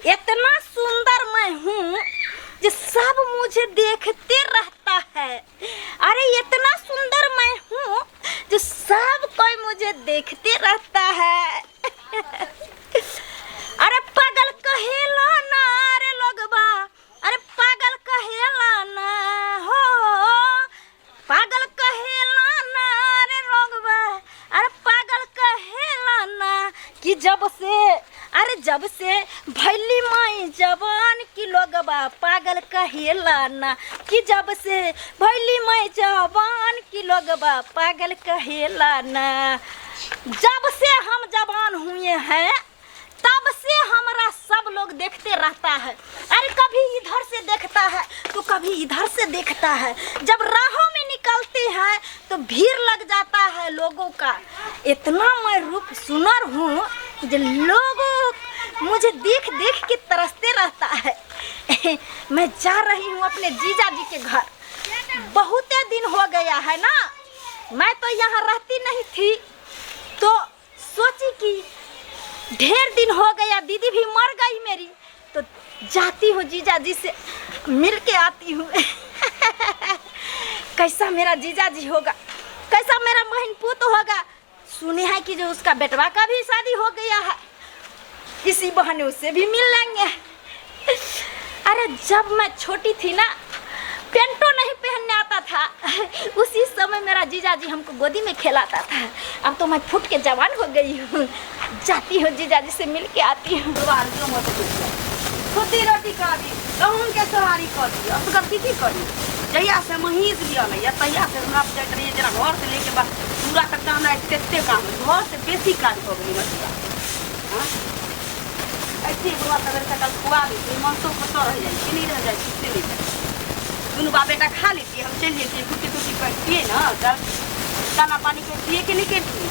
इतना सुंदर मैं हूँ जो सब मुझे देखते रहता है। अरे इतना सुंदर मैं हूँ जो सब कोई मुझे देखते रहता है। अरे पागल कहेला ना रे लोगबा, अरे पागल कहेला ना हो, पागल कहेला ना रे लोगबा, अरे पागल कहेला ना कि जब से भैली माई जवान की लोगबा पागल कहेला ना, कि जब से भैली माई जवान की लोगबा पागल कहेला ना। जब से हम जवान हुए हैं तब से हमारा सब लोग देखते रहता है। अरे कभी इधर से देखता है तो कभी इधर से देखता है। जब राहों में निकलते हैं तो भीड़ लग जाता है लोगों का। इतना मैं रूप सुंदर हूँ जो लोगों मुझे देख देख के तरसते रहता है। मैं जा रही हूँ अपने जीजा जी के घर। बहुत दिन हो गया है ना, मैं तो यहाँ रहती नहीं थी, तो सोची कि ढेर दिन हो गया, दीदी भी मर गई मेरी, तो जाती हूँ जीजा जी से मिल के आती हूँ। कैसा मेरा जीजा जी होगा, कैसा मेरा बहन पुत होगा। सुने हैं कि जो उसका बेटवा का भी शादी हो गया है, इसी बहाने उससे भी मिल लेंगे। अरे जब मैं छोटी थी ना, पेंटो नहीं पहनने आता था, उसी समय मेरा जीजा जी हमको गोदी में खेलाता था। अब तो मैं फुट के जवान हो गई हूँ। जाती हूँ जीजा जी से मिल के आती हूँ। छोटी रोटी कर दी, गहूम के सोहारी कर दी, असगर की करी। जहिया से महीस लिया नहीं, तहिया से हमरा जाइत रहिए जरा घर से लेके बाद पूरा तक हमरा एते काम घर से बेसी काज हो गई मछिया। हां ऐसे बुआ तगर से कल खुआ दी, मन तो खतर रह जाए, कि नहीं रह जाए, किसी नहीं दुनू बाप बेटा खा लेती, हम चल जेती कुटी कुटी करती ना, दाना पानी के दिए के नहीं के दिए।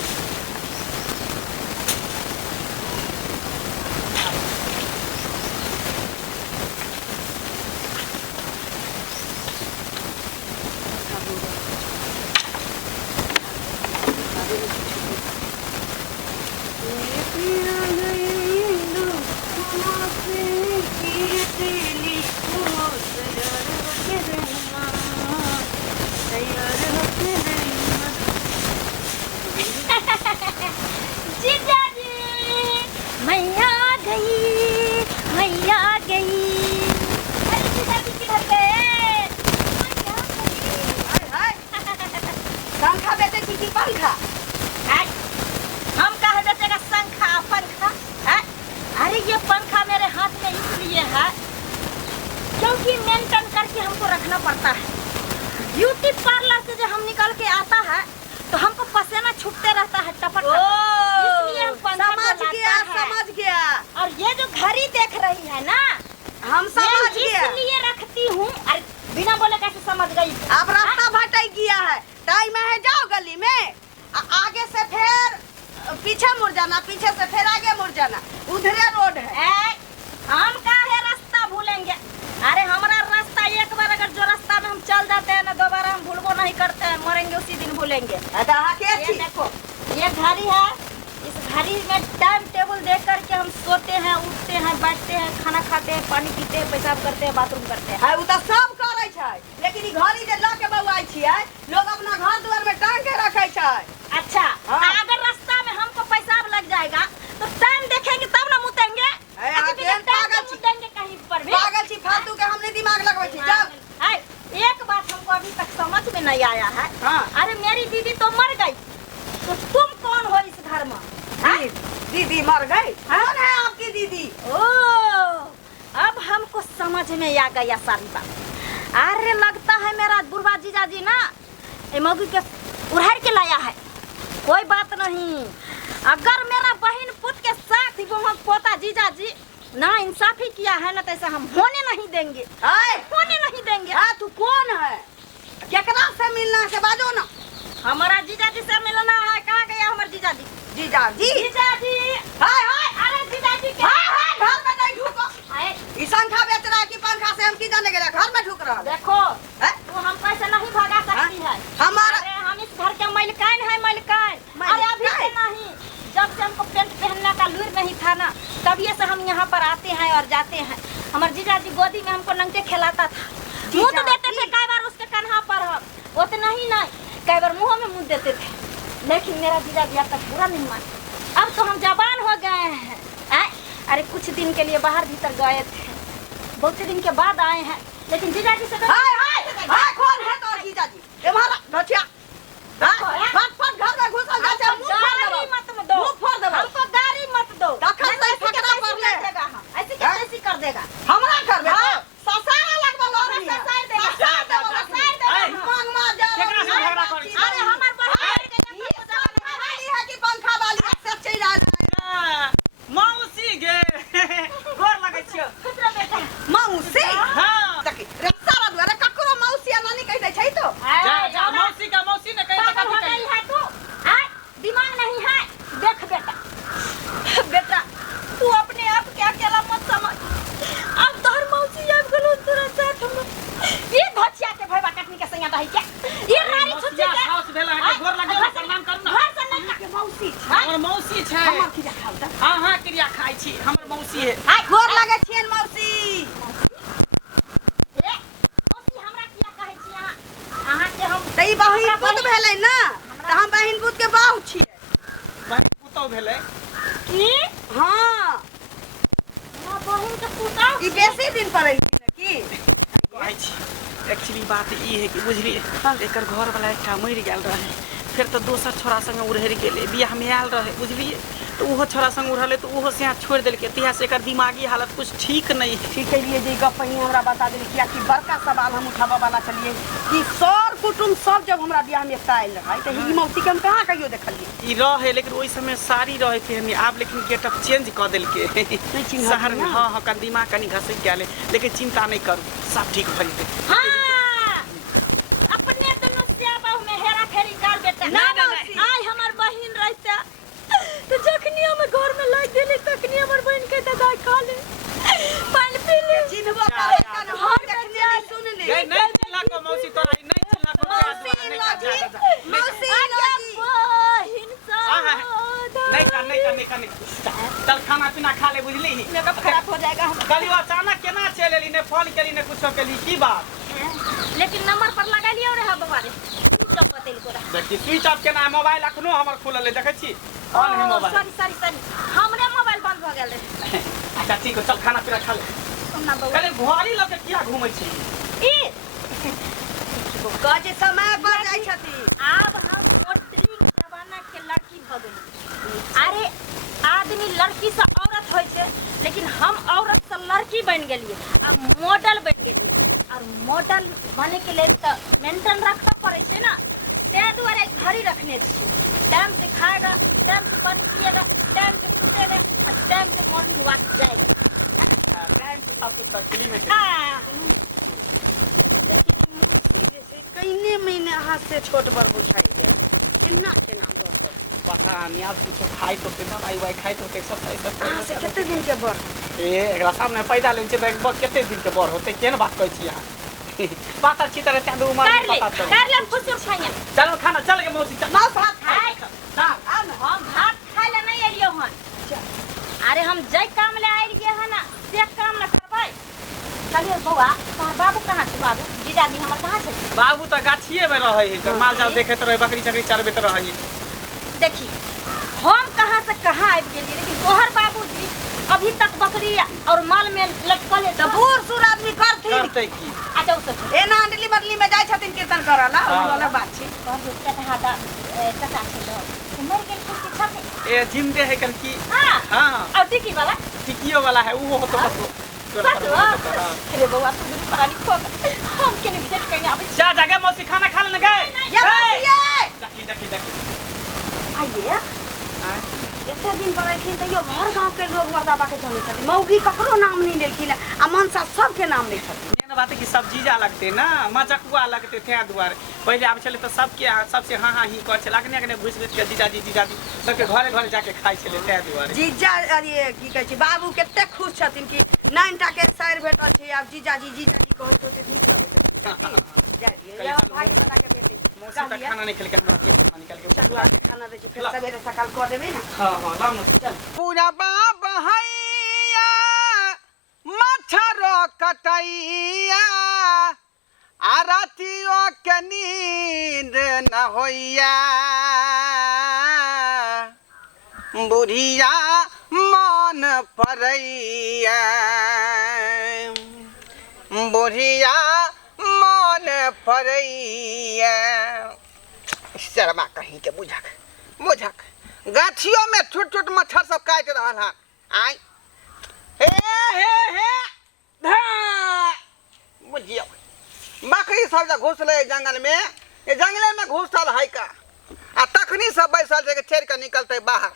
क्योंकि मेंटेन करके हमको रखना पड़ता है। ब्यूटी पार्लर से जब हम निकल के आता है तो हमको पसीना छूटते रहता है टपक टपक, इसलिए हम पंखा समझ गया। और ये जो घड़ी देख रही है ना, हम समझ गया, इसलिए रखती हूँ। अरे बिना बोले कैसे समझ गई? अब रास्ता भटक गया है, टाइम है, जाओ गली में, आगे से फिर पीछे मुड़ जाना, पीछे से फिर आगे मुड़ जाना, उधरे रोड है। हम काहे रास्ता भूलेंगे? अरे हमारा रास्ता एक बार अगर जो रास्ता में हम चल जाते हैं ना, दोबारा हम भूलबो नहीं करते हैं, मरेंगे उसी दिन भूलेंगे। ये देखो ये घड़ी है, इस घड़ी में टाइम टेबल देख करके हम सोते हैं, उठते हैं, बैठते हैं, खाना खाते हैं, पानी पीते हैं, पेशाब करते हैं, बाथरूम करते हैं। वो तो सब करे छै, लेकिन ई घड़ी जे ला के बउआई छियै, लोग अपना घर द्वार में टांग के रखे छै। अच्छा, अगर रास्ता में हमको पेशाब लग जाएगा तो टाइम देखेंगे तब ना मुतेंगे। कहीं पर भी पागल छी, फालतू के हमने दिमाग लगबै छी। जाओ, एक बात हमको अभी तक समझ में नहीं आया है। हाँ। अरे मेरी दीदी तो मर गई, तो तुम कौन हो इस घर में? दीदी मर गई? कौन है आपकी दीदी? अब हमको समझ में आ गया सारी बात। अरे लगता है मेरा बुढ़वा जीजा जी ना मौगी के उड़ाड़ के लाया है। कोई बात नहीं, अगर मेरा बहन पुत के साथ वो हम पोता जीजा जी ना इंसाफी किया है ना, तैसे हम होने नहीं देंगे, होने नहीं देंगे। तू कौन है? केकरा से मिलना है बाजो ना। हमारा जीजा जी से मिलना है। कहाँ गया हमारा जीजा जी? जीजा जी, जीजा जी, हाय हाय, अरे जीजा जी हाय हाय, घर में नहीं ढुको। ई पंखा बेच रहा है कि पंखा से हम की जाने गए, घर में ढुक रहा। देखो तू हम पैसे नहीं भागा सकती है। हमारा हम इस घर के मालिकान है, मालिकान। अरे अभी से नहीं, जब से हमको पेंट पहनने का लूर नहीं था ना, तब तभी से हम यहाँ पर आते हैं और जाते हैं। हमारे जीजाजी गोदी में हमको नंगे खिलाता था, मुँह तो देते थे कई बार उसके कन्हा पर, हम उतना ही नहीं कई बार मुँह में मुँह देते थे, लेकिन मेरा जीजाजी अब तक बुरा नहीं माना। अब तो हम जवान हो गए हैं। अरे कुछ दिन के लिए बाहर भीतर गए थे, बहुत दिन के बाद आए हैं, लेकिन जीजाजी से कौन है तो जीजाजी तुम्हारा बचिया फट घर में घुसल जा जा, गाली मत दो, मुंह फोड़ दो, हमको गाली मत दो, दखल से फकड़ा कर ले ऐसे कैसे कर देगा, हमरा कर दे ससारा लगवा लो रे साइड देगा, मांग मार जा केकरा से झगड़ा करी? अरे हमार बहन ये सब वाली है कि पंखा वाली सच्ची डाल मौसी गे गोर लगै छियो। खुदरा बेटा मौसी हां तकी रे सारा द्वारा ककरो मौसी नानी कह दे छै तो जा जा मौसी का मौसी ने कहि पागल तो हो कथि गई कहि। है तू, दिमाग नहीं है, देख बेटा बेटा तू अपने आप के अकेला मत समझ, अब तोहर मौसी आब गेलो तोरा साथ हम ये भचिया के भैया कटनी के संग रही के ये रानी छुच्ची के हाउस भेला है गोर लगे प्रणाम करू ना। घर से नहीं के मौसी हमर मौसी छै। हमर की खाओ त हां हां क्रिया खाइ छी, हमर मौसी है। हाय गोर लागे छियन मौसी ए मौसी हमरा किया कहै छी अहाँ के हम तई बहिन पुत भेलै ना त हम बहिन पुत के बाहु छी भाई पुतौ भेलै की हां ना बहन के पुता ई बेसी दिन पर की कहै छी। एक्चुअली बात ई है कि बुझलिए एकर घर वाला एकटा मरि गेल रहे, फिर तो दोसर छोरा संग उड़हरि गेलै, बियाह में आयल रहे बुझलिए, तो ओहो छोरा संग उड़हले तो ओहो से छोड़ देलकै, तिहा से एकर दिमागी हालत कुछ ठीक नहीं है। ठीक है लिए जे गप ही हमरा बता देली किया कि बड़का सवाल हम उठाबा वाला चलिए कि सर कुटुम सब जब हमरा बियाह में आयल रहे त ई मौसी के हम कहां कहियो देखलिए ई रहे, लेकिन ओइ समय सारी रहे थे हमें, आब लेकिन गेटअप चेंज क देलकै शहर में। हां हां कन दिमाग कनी घसक गेलै, लेकिन चिंता नहीं करू सब ठीक भ जेतै। हां अपने दुनु सियाबाहु में हेरा फेरी कर बेटा नहीं। आय हमर बहिन रहता तो जखनी हम घर में लाग देली तखनी हमर बहिन के दवाई खा ले पानी पी ले चिन्हबो जा, करे जा, कन जा। हम देखने सुन ले नहीं नहीं चिल्ला को मौसी तोरा नहीं चिल्ला को मौसी नहीं लगी कर मौसी आगे लगी बहिन नहीं कर नहीं चल खाना पीना खा ले बुझली। मेकअप खराब हो जाएगा हम कलियो अचानक केना चल एली, ने फोन केली ने कुछो केली, की बात? लेकिन नंबर पर लगा लियो रे बाबा रे चौक बतेल को देखी स्विच ऑफ केना है, मोबाइल अखनो हमर खुलल है देखै छी, ऑन है मोबाइल। सॉरी हमरे मोबाइल बंद भ गेल रे। अच्छा ठीक है चल खाना पीना खा ले। सुनना बउआ कले भुआरी लके किया घुमै छी? ई गज समय पर जाई छथि अब हम मॉडलिंग जमाना के लड़की भ गेली। अरे आदमी लड़की से औरत होय छै, लेकिन हम औरत से लड़की बन गेलिए, अब मॉडल बन गेलिए। और मॉडल बने के लिए तो मेंटेन रखना पड़े छै ना, ते दुआरे घड़ी रखने छी। टाइम से खाएगा, टाइम से पानी पिएगा, टाइम से सुतेगा और टाइम से मॉर्निंग वॉक जाएगा। टाइम से सब कुछ तकली में कईने महीने हाथ से छोट पर बुझाइए इन्ना के नाम दो पता नहीं आप कुछ खाई तो के दवाई वाई खाई तो के सब हां से कितने दिन के बर ए एकरा सामने पैदा ले छै त एक कते दिन के बर होते केन बात कहै छी यहां पता छी तरह त्या दो मार पता चल कर ले खुश खाइए। चलो खाना चल के मौसी चल मांस भात खाए हां हम भात खाए ले नहीं एलियो हन। अरे हम जय काम ले आइल गे है ना से काम न करबै। चलिए बउआ तोहर बाबू कहाँ छै? बाबू जीजाजी हमर कहाँ छै? बाबू तो गाछिए में रहै है, तो माल जाल देखैत रहे, बकरी चकरी चरबैत रहै है। देखी हम कहाँ से कहाँ आबि गेली, लेकिन तोहर बाबूजी अभी तक बकरी और माल में लटकल है। तो बूढ़ सूर आदमी करथि करते की अच्छा उसे एना अंडली बदली में जाय छथिन कीर्तन करला हाँ। वाला बात छै कहबो कथा दा कथा छै तो मर गेल कुछ छथे। ए जिंदे है कल की हां हां और टिकी वाला टिकियो वाला है वो तो सच हो। अरे बउआ तू भी परानी खो हम के नहीं भेट कहीं आबे जा जाके मौसी खाना खा लेने गए। ये बातिए देखी आइए एते दिन पर आखिन त यो घर गांव के लोग मर्दाबा के जाने छथिन मौगी ककरो नाम नहीं लेखिन आ मनसा सब के नाम नहीं छथिन। ये बात है कि सब जीजा लगते ना, मजकुआ लगते थे दुआरे पहले आब चले तो सबके सबसे हाँ हाँ ही कर चला के घुस घुस के जीजाजी सबके घरे घरे जाके खाई चले थे दुआरे। जीजा अरे की कहै छी बाबू कते खुश छथिन कि 9टा के सैर भेटल छै। आब जीजाजी कहत होते ठीक लगे जाइए या भागे वाला के बेटे मौसी तक खाना नहीं खेल के हमरा दिया खाना निकाल के खाना दे छै फिर सवेरे सकाल कर देबे ना। हां हां लाओ मौसी चल पूरा बाप है कटैया आ रातियों के नींद न होइया बुढ़िया मन पड़ैया बुढ़िया मन पड़ैया शर्मा कहीं के बुझक गाछियों में छोट छोट मच्छर सब काट रहा है आई हे धा बुझियो बकरी सब जा घुसले जंगल में ये जंगल में घुसल है का आ तखनी सब बैसल जगह चढ़ के निकलते बाहर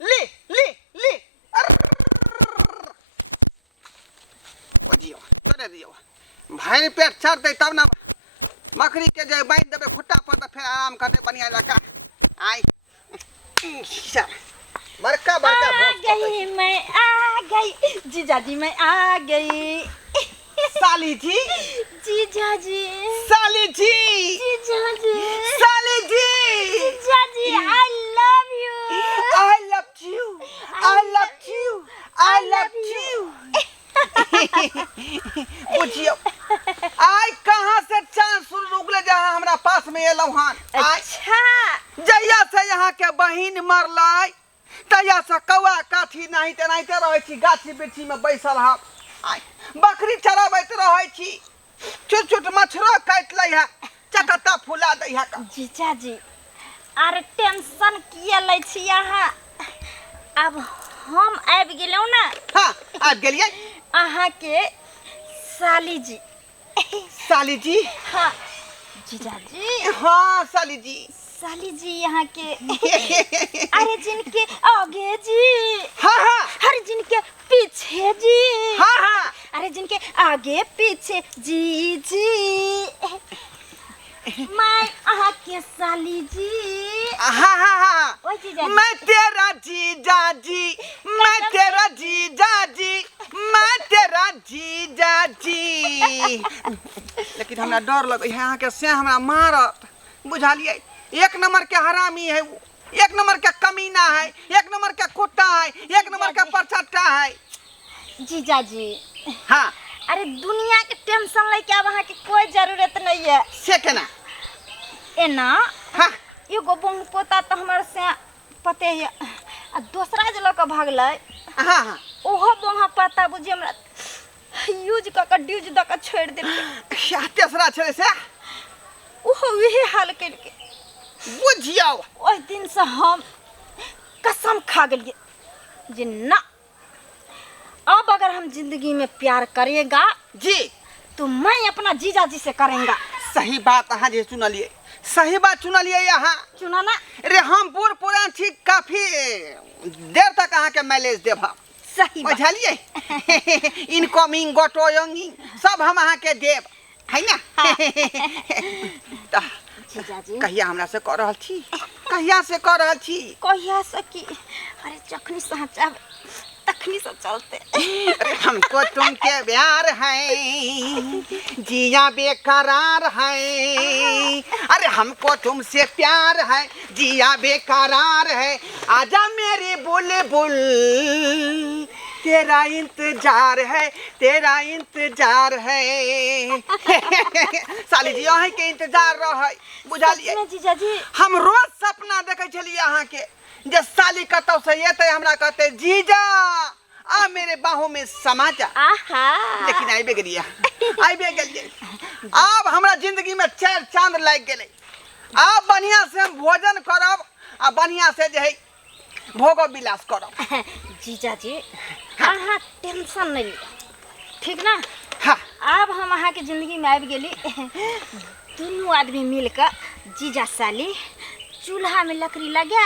ली ली ली बुझियो चढ़े दियो भाई पेट चढ़ते तब ना बकरी के जे बांध देबे खुट्टा पर तो फिर आराम करते बढ़िया जका आई बड़का आ गई मैं आ गई जीजा जी मैं आ गई साली जी जीजा जी साली जी जीजा जी साली जी जीजा जी I love you I love you I love you I love you बुझियो आई कहां से चांद सूरज उगले जहां हमरा पास में एलौ हन अच्छा जइया से यहाँ के बहिन मरलै तैया से कौआ काठी नहीं तेनाहिते रहै छी गाछी बिरछी में बैसल हम आई बकरी चराबैत रहै छी छोट छोट मछरो काट लै है चकत्ता फुला दै है का जीजा जी अरे टेंशन किया लै छी अहाँ अब हम आबि गेलौ ना हां आबि गेलियै अहाँ के साली जी हाँ जीजा जी हाँ साली जी यहाँ के अरे जिनके आगे जी हाँ अरे जिनके पीछे जी हाँ अरे जिनके आगे पीछे जी मैं अहाँ के साली जी हाँ ओ जीजा जी मैं तेरा जीजा जी मैं तेरा जीजा जी मैं तेरा जीजा जी लेकिन हमरा डर लगे है यहाँ के से हमरा मारत बुझलिए एक नंबर के हरामी है वो एक नंबर के कमीना है एक नंबर के कुत्ता है एक नंबर का परचट्टा है जीजा जी हाँ अरे दुनिया के टेंशन लेके अब अहाँ के कोई जरूरत नहीं है से केना एना हाँ एगो बहु पोता तो हमारे से पते है आ दूसरा जे लोग भागले हाँ ओहो बहु पता बुझे हमरा यूज क ड्यूज द के छोड़ दे क्या तेसरा छले से ओहो वही हाल करके बुझियो ओइ दिन से हम कसम खा गेलिए जे ना अब अगर हम जिंदगी में प्यार करेगा जी तो मैं अपना जीजा जी से करेंगा सही बात अहाँ जे सुनलिए सही बात सुनलिए यहाँ सुना ना रे हम बूढ़ पुरान छी काफी देर तक अहाँ के मैलेज देब हम सही बात बुझलिए इनकमिंग गोटोइंग सब हम अहाँ के देब है ना जीजा जी कहिया हमरा से कह रहल छी कहिया से कह रहल छी कहिया से की अरे जखनी सहचाब तखनी से चलते अरे हमको तुमके प्यार है जिया बेकरार है अरे हमको तुमसे प्यार है जिया बेकरार है आजा मेरी बुलबुल तेरा इंतजार है साली जी अहीं के इंतजार रहे बुझलिए जीजा जी हम रोज सपना देखे छलिए अहाँ के जे साली कतौ से एते हमरा कहते जीजा आ मेरे बाहों में समा जा आहा लेकिन आइबे गेलिए अब हमरा जिंदगी में चार चांद लग गेले अब बढ़िया से हम भोजन करब आ बढ़िया से जे है भोग विलास करब जीजा जी अहाँ टेंशन नहीं लिया ठीक ना हाँ अब हम अहाँ के जिंदगी में आबि गेली दोनों आदमी मिलकर जीजा साली चूल्हा में लकड़ी लगे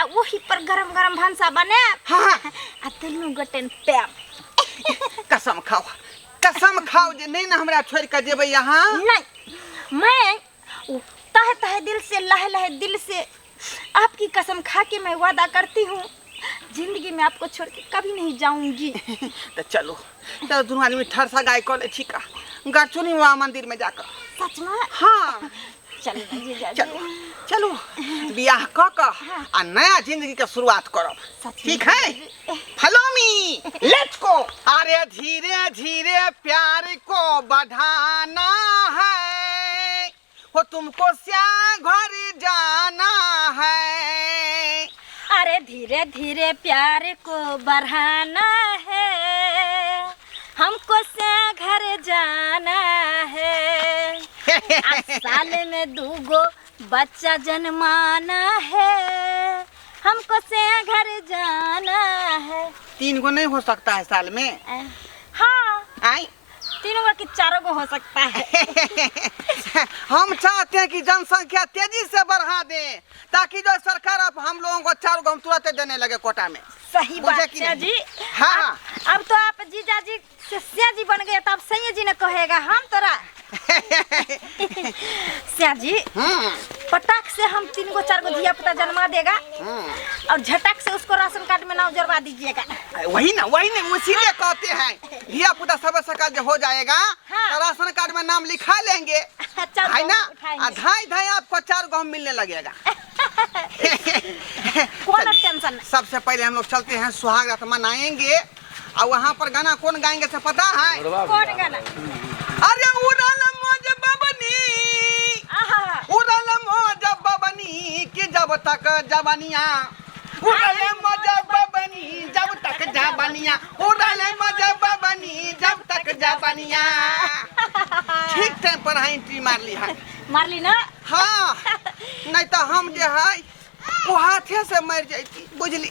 आ वही पर गरम गरम भंसा बने आ दोनों गोटेन पैम कसम खाओ जे नहीं ना हमरा छोड़ के जेबै यहाँ नहीं मैं तहे तहे दिल से लहे लहे दिल से आपकी कसम खा के मैं वादा करती हूँ जिंदगी में आपको छोड़ के कभी नहीं जाऊंगी तो चलो दोनों आदमी ठरसा गाय कॉले छिका गाछुनी वहाँ मंदिर में जाकर सच में हाँ चल जीजा जी चलो चलो बियाह क आ नया जिंदगी के शुरुआत करब ठीक है फॉलो मी लेट्स गो अरे धीरे धीरे प्यार को बढ़ाना है वो तुमको श्याम घर जाना है अरे धीरे धीरे प्यार को बढ़ाना है हमको से घर जाना है साल में 2 बच्चा जन्माना है हमको से घर जाना है 3 गो नहीं हो सकता है साल में हाँ आई 3 गो कि 4 गो हो सकता है हम चाहते हैं कि जनसंख्या तेजी से बढ़ा दें ताकि जो सरकार अब हम लोगों को 4 गो हम तुरंत देने लगे कोटा में सही मुझे बात कि है नहीं? जी हाँ अब तो आप जीजा जी से सिया जी बन गए तब सैया जी ने कहेगा हम तोरा सिया जी पटाख से हम 3 गो 4 गो धिया पुता जन्मा देगा और झटक से उसको राशन कार्ड में नाम जोड़वा दीजिएगा वही ना इसीलिए कहते हैं धिया पुता सब सकाल जो हो जाएगा हाँ। तो राशन कार्ड में नाम लिखा लेंगे चल है ना उठाएंगे। धाई धाई आपको 4 गो मिलने लगेगा कौन टेंशन नहीं सबसे पहले हम लोग चलते हैं सुहाग रात मनाएंगे और वहाँ पर गाना कौन गाएंगे से पता है कौन गाना अरे उड़ाल मौज बबनी आहा उड़ाल मौज बबनी कि जब तक जवानिया उड़ाल मौज बबनी जब तक जवानिया उड़ाल मौज बबनी जब तक जवानिया ठीक टाइम पर है एंट्री मार ली है मार ली ना हाँ नहीं तो हम जो है वो हाथे से मर जाती बुझली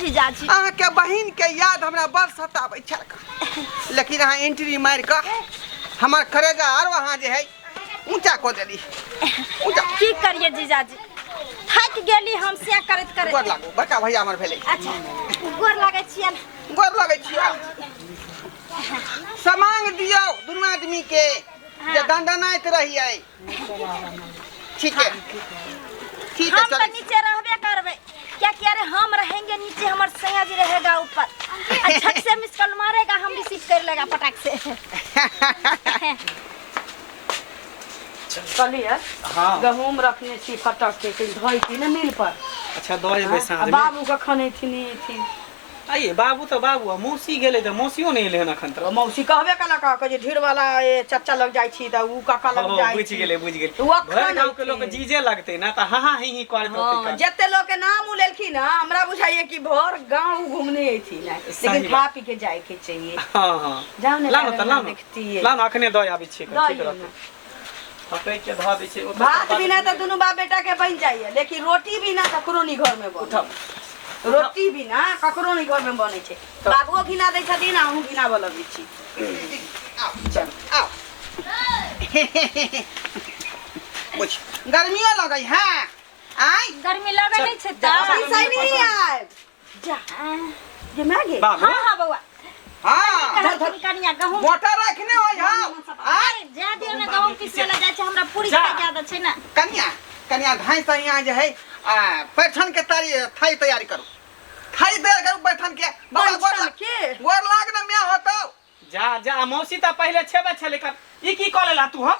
जीजा जी अहाँ के बहिन के याद हमरा बड़ सताबै छल लेकिन अहाँ एंट्री मार के हमार करेजा और वहाँ जे है ऊंचा को देली ऊंचा की करिए जीजा जी थक गेली हम से करत गोर करत लागू बड़का भैया हमर भेले अच्छा गोर लागै छियन गोर लगै छियै समांग दियो दुनू आदमी के जे दंडनाइत रहिए ठीक है ठीक है हम तो चल नीचे रहबे करबे क्या क्या रे हम रहेंगे नीचे हमर सैया जी रहेगा ऊपर अच्छा से मिस कॉल मारेगा हम रिसीव कर लेगा पटाख से चलिए हाँ गहूम रखने छी फटक के धोई थी ना मिल पर अच्छा दो बजे सांझ में बाबू के खने थी नहीं थी आइए बाबू तो बाबू आ, मौसी गेले तो मौसियो नहीं एले हन अखन तक मौसी कहबे कला का जे ढीर वाला ये चच्चा लग जाई छी त ऊ काका लग जाई बुझ गेले तो अखन घर गांव के अइथिन। लोग जीजे लगते ना तो हाँ ही करत हाँ, होते जते लोग के नाम उलेलखी ना हमरा बुझाइए कि भर गांव घूमने आई थी ना सही लेकिन बात। खा पी के जाए के चाहिए हाँ हाँ जाओ ने लानो त लानो देखती है लानो अखने दो आबि छी ठीक दही रहत पकड़ के धा दै छै भात बिना तो दोनों बाप बेटा के बन जाइए लेकिन रोटी बिना ककरो नहीं घर में बन रोटी बिना ककरो नहीं घर में बने छै बाबुओ घिना दै छथिन अहूँ घिना लगै छी चल आओ बुझ गर्मियों लगै है आई गर्मी लगे नहीं छे जा, त अभी सही नहीं आए जा जे मागे बाबू हां हां बउआ हाँ कहत कनिया गहूं मोटर रखने हो हम आई जा दियो ना गहूं पिसले लगा छै हमरा पूरी जा। खाए ज्यादा छै ना कन्या कन्या धाई से यहाँ जो है पैठन के थाई तैयारी करू थाई तैयार करू पैठन के बाबा पैठन के? गोर लाग न मैं होतो जा जा मौसी तो पहले छेबे छले कर ई की करे ला तू हम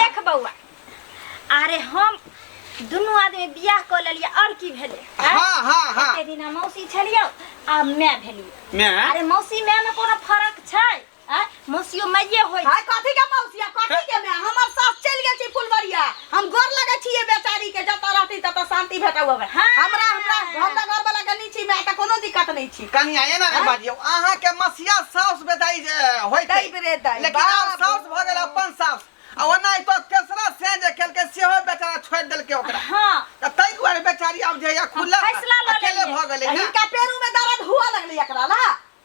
देख बउआ अरे हम दुनू आदमी बियाह क लेलिए और की भेले हाँ हाँ हाँ एते दिन मौसी छलियो आ मैं भेलिए मैं अरे मौसी मैं में कोनो फर्क छै मौसियो मैये होय हाय कथी के मौसिया कथी के मैं हमर सास चल गेल छी फुलबरिया हम गोर लगे छिए बेचारी के जत रहती तत शांति भेटौ होवे हाँ। हमरा घर वाला के नीची में त कोनो दिक्कत नहीं छी कन्या एना नहीं बाजियो अहाँ के मसिया साउस बेदाई होय दई बेरे दई लेकिन अब साउस भ गेल अपन साउस आ ओना तो तेसरा से जे खेल के सेहो बेचारा छोड़ देल के ओकरा हां त तई दुआरे बेचारी अब जे या खुला फैसला ल अकेले लेलिए। भ गेलै ना इनका पेरू में दर्द हुआ लगली एकरा ला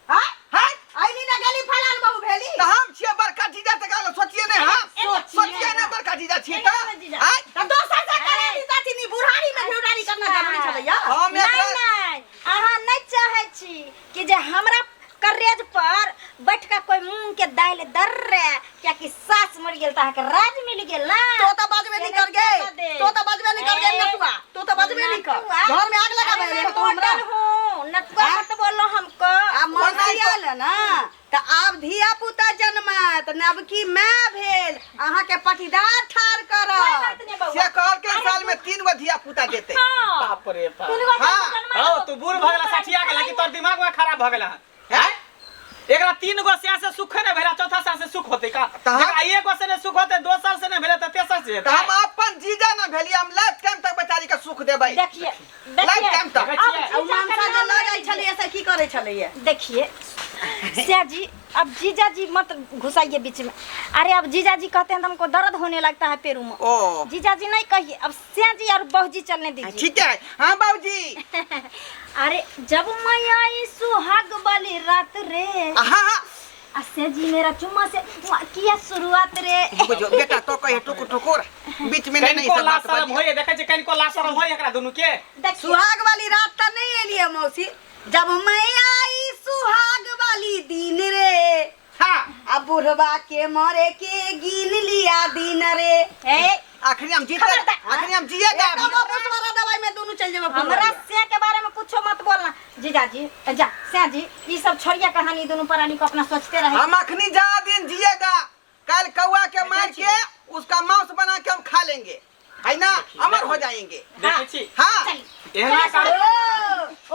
हाय हाय आइली ना गली फलान बहु भेली त हम छिए बड़का जीजा त गालो सोचिए ने हम सोचिए ने बड़का जीजा छिए त हाय त दोसर से करे दी ताती नी बुढ़ारी में ढेउडारी करना जरूरी छले या हम नहीं एकरा नहीं अहाँ नहीं चाहे छी कि जे हमरा करेज पर बैठ के कोई मूंग के दाल दर रे क्या कि सास मर गेल त के राज मिल गेल ना तो त बजबे नहीं कर गे तो त बजबे नहीं कर गे नटुआ तो त बजबे नहीं कर घर में आग लगा अरे बैले मैं तो हमरा मॉडल हूं नटुआ मत बोलो हमको आ मौसी आल ना त आब धिया पुता जन्मात नबकी मैं भेल अहाँ के पटीदार ठार करब से कहल के साल में 3 गो धिया पुता देते बाप रे बाप हाँ हो तू बूढ़ भ गेला सठिया गेला कि तोर दिमाग में खराब भ गेला हैं एकरा 3 गो से से सुख ने भेला चौथा साल से सुख होते का एकरा एक गो से ने सुख होते 2 साल से ने भेले त तेसर से तो हम अपन जीजा न भेली हम लाइफ टाइम तक बेचारी के सुख देबै देखिए लाइफ टाइम तक और मानसा जे लऽ जाइ छलै ऐसे की करे छलै देखिए सिया जी अब जीजा जी मत घुसाइए बीच में। अरे अब जीजा जी कहते हैं तो हमको दर्द होने लगता है पैरों में। ओ जीजा जी नहीं कहिए, अब सिया जी और बहू जी चलने दीजिए। ठीक है हाँ बाबूजी। अरे जब मैं आई सुहाग वाली रात रे हाँ सिया जी मेरा चुम्मा से किया शुरुआत रे। बुझो बेटा तो कहे टुकुर टुकुर बीच में नहीं को सब बात लाशरम होय देखे छै कनको लाशरम होय एकरा दुनु के सुहाग वाली रात त नहीं एलिए मौसी, जब मैं आई सुहाग वाली दिन रे हां अब बुढ़वा के मरे के गिन लिया दिन रे। आखिरी हम जीते आखिरी हम जिएगा वाला दवाई में दोनों चल जावे। हमरा से के बारे में कुछ मत बोलना जीजा जी। जा सिया जी ये सब छोड़िया कहानी दोनों प्राणी को अपना सोचते रहे। हम अखनी ज्यादा दिन जिएगा, कल कौआ के मार के उसका मांस बना के हम खा लेंगे है ना, अमर हो जाएंगे। देखै छी हाँ एहना का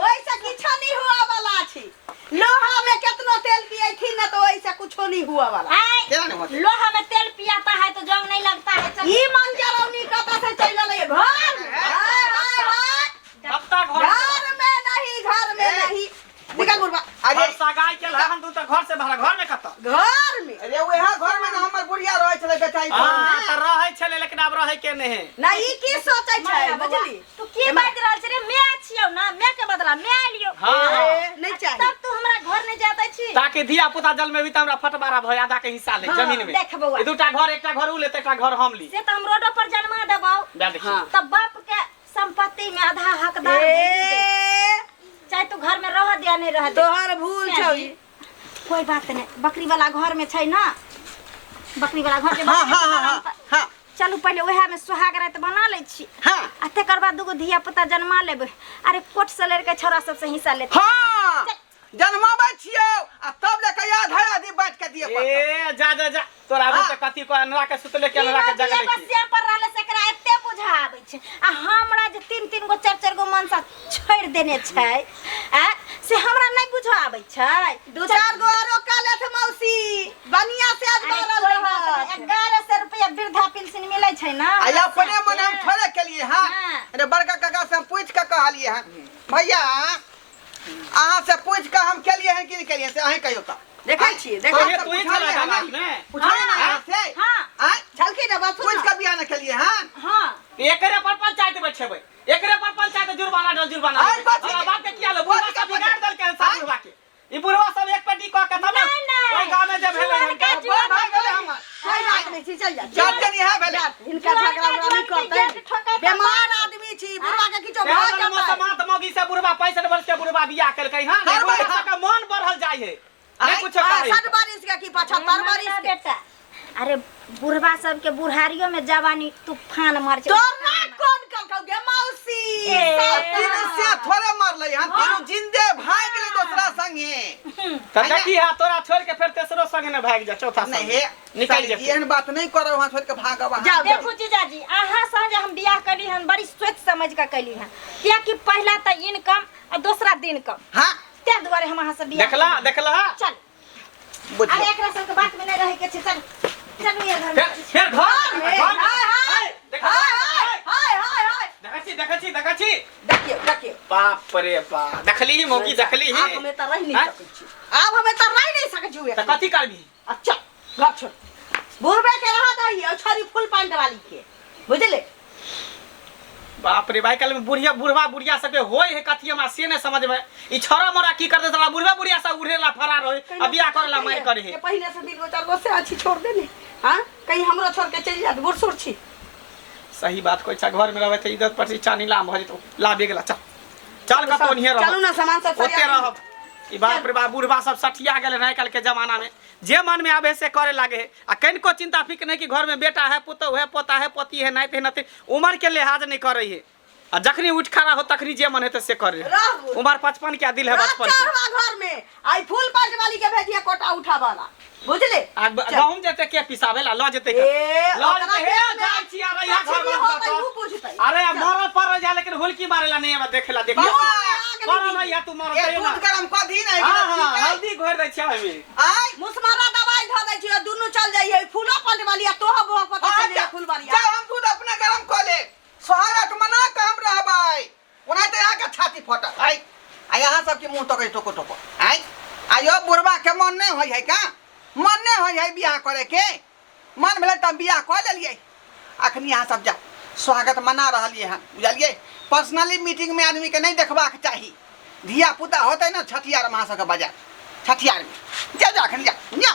ओइसे किछ नहीं हुआ वाला छी। लोहा में कितना तेल पिए थी ना तो वैसे कुछ नहीं हुआ वाला। केना नहीं होता लोहा में तेल पियाता है तो जंग नहीं लगता है। ई मंजरौनी कता से चल गए घर हाय हाय हाय हफ्ता घर में नहीं निकल बुढ़वा। अरे सगाई के रहन दू त घर से बाहर घर में कत घर में अरे वह घर में ना हमर बुढ़िया रहे छले बेचारी हां त रहै छले लेकिन अब रहै के नहीं नहीं की सोचै छै बुझली। तू की बात रहल छै रे, मैं छियौ ना, मैं के बदला मैं लियो। हां नहीं चाहिए तब तू हमरा घर नहीं जाता छी ताकि धिया पुता जल में भी त हमरा फटबारा भय आधा के हिस्सा ले जमीन में। देख बउआ ई दूटा घर एकटा घर उ लेते एकटा घर हम ली से तो हम रोड पर जन्मा देबौ देखिए तब बाप के संपत्ति में आधा हकदार बन चाहे तू घर में रह दिया नहीं रह दे। तोहर भूल छौ। कोई बात नहीं, बकरी वाला घर में छै ना, बकरी वाला घर के हाँ हाँ हाँ हाँ चलू पहले वह में सुहाग रात बना ले छी हाँ आ तेकर बाद दूगो धिया पुता जन्मा लेबे। अरे कोट से लेके छोरा सब से हिस्सा लेते। हाँ जन्माबै छियौ आ तब लेके आधा आधी बांट के दिए पड़त। ए जा जा जा तोरा अब त कथि को अनरा के सुतले के अनरा के जगह ले बसिया पर रहले से एकरा एते बुझा आबै छै आ हमरा जे 3-3 गो 4-4 गो मनसा छोड़ देने छै आ से हमरा नहीं बुझा आबै छै। 2-4 गो आरो काले थे मौसी बनिया से आज बोलल रह 1100 रुपया वृद्धा पेंशन मिलै छै ना। आ अपने मन हम थोड़े के लिए हां अरे बड़का काका से पूछ के कहलिए हैं भैया अहाँ से पूछ के हम के लिए हैं कि नहीं के लिए से अहीं कहियो त देखै छी देखै तो तू ही चला गाना ने पूछले ना से हां हां छलकी ना बात पूछ के बियाह न के लिए हां हां एकरे पर पंचायत बैठेबै एकरे पर पंचायत जुर्माना आई बात बात के किया लो बुढ़वा सब बिगाड़ दल के साथ बुढ़वा के ई बुढ़वा सब एक पेटी क के तब ओई गांव में जब भेलै भाई गेले हम कोई बात नहीं छी चल जा जात के नहीं है भेले इनका झगड़ा नहीं करते बीमार आदमी छी बुढ़वा के किछो भ जाता समात मौगी से बुढ़वा 65 वर्ष के बुढ़वा बियाह केलकै हां बुढ़वा का मन बढ़ल जाय है नहीं कुछ कहे 60 बारिश के की 75 बारिश के बेटा। अरे बुढ़वा सब के बुढ़ारियों में जवानी तूफान मार छै। तोरा कौन कहौ गे मौसी तीनों से थोड़े मरले हम तीनों जिंदे भाग गेले दूसरा संगे त देखी हा तोरा छोड़ के फिर तेसरो संगे न भाग जा चौथा नहीं संगे हे निकल जा एहन बात नहीं करो वहां छोड़ के भागवा जाओ देखो जीजाजी अहाँ संगे हम बियाह करी हन बड़ी सोच समझ के कैली हन किया कि पहला त इनकम और दूसरा दिन कम हां ते दुआरे हम अहाँ से बियाह देखला चल। अरे एकरा सब के बात में नहीं रहे के छै। चल चल ये घर फिर घर हाय देखा हाय हाय हाय देखी देखियो बाप रे बाप देखली ही मौकी देखली ही आप हमें त रह नहीं सकै छी, आप हमें त रह नहीं सकै छी। त कथि करबी अच्छा घर छोड़ बुढ़बे के रहा दही और छोरी फुल पैंट वाली के बुझले। बाप रे भाई कल में बुढ़वा बुढ़िया सबके होय है कथि हमरा से ने समझ में ई छोरा मोरा की कर दे साला बुढ़वा बुढ़िया सब उड़ेला फरार होय अब बियाह करेला मार करे है पहले से 3-4 गो से अच्छी छोड़ दे ने हां कहीं हमरो छोड़ के चल जात बुढ़ सुर छी। सही बात कोई चा घर में रहबे त इज्जत पर चानी लाम भ जतो लाबे गेला चल कतो नहीं रह चलू ना सामान सब ओते रहब ई बाप रे बाप बुढ़वा सब सठिया गेले नहीं कल के जमाना में जे मन में आवे से करे लागे है आ कनको चिंता फिक्र नहीं कि घर में बेटा है पुतो है पोता है पोती है नहीं थे उम्र के लिहाज नहीं कर रही है आ जखनी उठ खड़ा हो तखनी जे मन है से करे रहू। उमर 55 क्या दिल है बचपन के चढ़वा घर में आई फूल पाट वाली के भेजिए कोटा उठा वाला बुझले गहूम जते के पिसावेला ल जते ए, ल ओकरा जते हे खेत में जाय छी अरे या घर लक्ष्मी में होतै, बताओ। ऊ पूछतै। अरे मरल पर जा लेकिन होलकी मारेला नहीं अब देखेला देख बाबा, करो ना या तू मर ये दे ना दूध गरम कधी नहीं हां गिरत, हां ठीक है? हल्दी घोर दे छै हमें आय मुसमारा दवाई धो दै छियै दुनू चल जाइए फूलो पट वाली तोह बो पता हाँ, चल जाए फूल वाली जा हम दूध अपने गरम कर ले सोहारत मना के हम रहबै ओना तो यहाँ के छाती फटत आय आ यहाँ सबके मुंह तकै टोको टोको आय आयो बुढ़वा के मन नहीं होय है का मन नहीं होय है बियाह करे के मन भेले तब बियाह कर लेलिए अखनी यहाँ सब जा स्वागत मना रहलिए हैं बुझलिए पर्सनली मीटिंग में आदमी के नहीं देखबाक चाही धिया पुता होते ना छठियार महा सबके बजा छठियार में जा जा अखनी जा जा